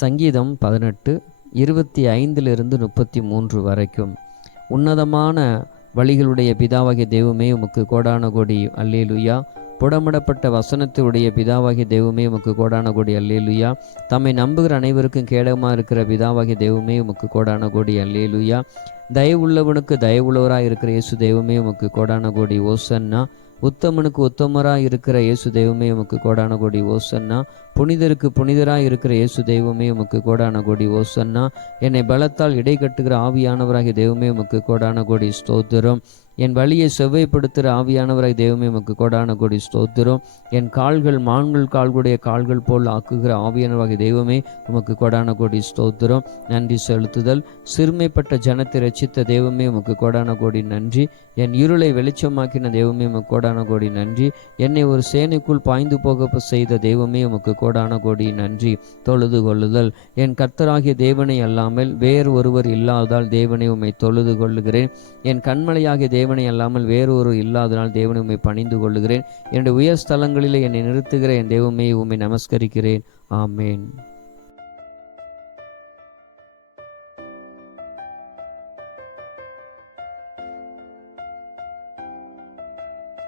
சங்கீதம் 18 25-33 வரைக்கும். உன்னதமான வழிகளுடைய பிதாவாகிய தெய்வமே உமக்கு கோடான கோடி அல்லேலுயா. புடமிடப்பட்ட வசனத்துடைய பிதாவாகிய தெய்வமே உமக்கு கோடான கோடி அல்லேலுயா. தம்மை நம்புகிற அனைவருக்கும் கேடகமாக இருக்கிற பிதாவாகிய தெய்வமே உமக்கு கோடான கோடி அல்லேலுயா. தயவுள்ளவனுக்கு தயவுள்ளவராக இருக்கிற இயேசு தெய்வமே உமக்கு கோடான கோடி ஓசன்னா. உத்தமனுக்கு உத்தமராக இருக்கிற இயேசு தெய்வமே உமக்கு கோடான கோடி ஓசன்னா. புனிதருக்கு புனிதராக இருக்கிற இயேசு தெய்வமே உமக்கு கோடான கோடி ஓசன்னா. என்னை பலத்தால் இடை கட்டுகிற ஆவியானவராகிய தெய்வமே உமக்கு கோடான கோடி ஸ்தோத்திரம். என் வழியை செவ்வைப்படுத்துகிற ஆவியானவராய் தெய்வமே உமக்கு கோடான கோடி ஸ்தோத்திரம். என் கால்கள் மான்கள் கால்களுடைய கால்கள் போல் ஆக்குகிற ஆவியானவராகிய தெய்வமே உமக்கு கோடான கோடி ஸ்தோத்திரம். நன்றி செலுத்துதல். சிறுமைப்பட்ட ஜனத்தை ரட்சித்த தெய்வமே உமக்கு கோடான கோடி நன்றி. என் இருளை வெளிச்சமாக்கின தெய்வமே உமக்கு கோடான கோடி நன்றி. என்னை ஒரு சேனைக்குள் பாய்ந்து போக செய்த தெய்வமே உமக்கு கோடான கோடி நன்றி. தொழுது கொள்ளுதல். என் கர்த்தராகிய தேவனை அல்லாமல் வேறு ஒருவர் இல்லாததால் தேவனை உம்மை தொழுது கொள்ளுகிறேன். என் கண்மலையாகிய தேவனை அல்லாமல் வேறொரு இல்லாதனால் தேவனை உம்மை பணிந்து கொள்ளுகிறேன். என்னுடைய உயர் ஸ்தலங்களிலே என்னை நிறுத்துகிற என் தெய்வமே உம்மை நமஸ்கரிக்கிறேன். ஆமேன்.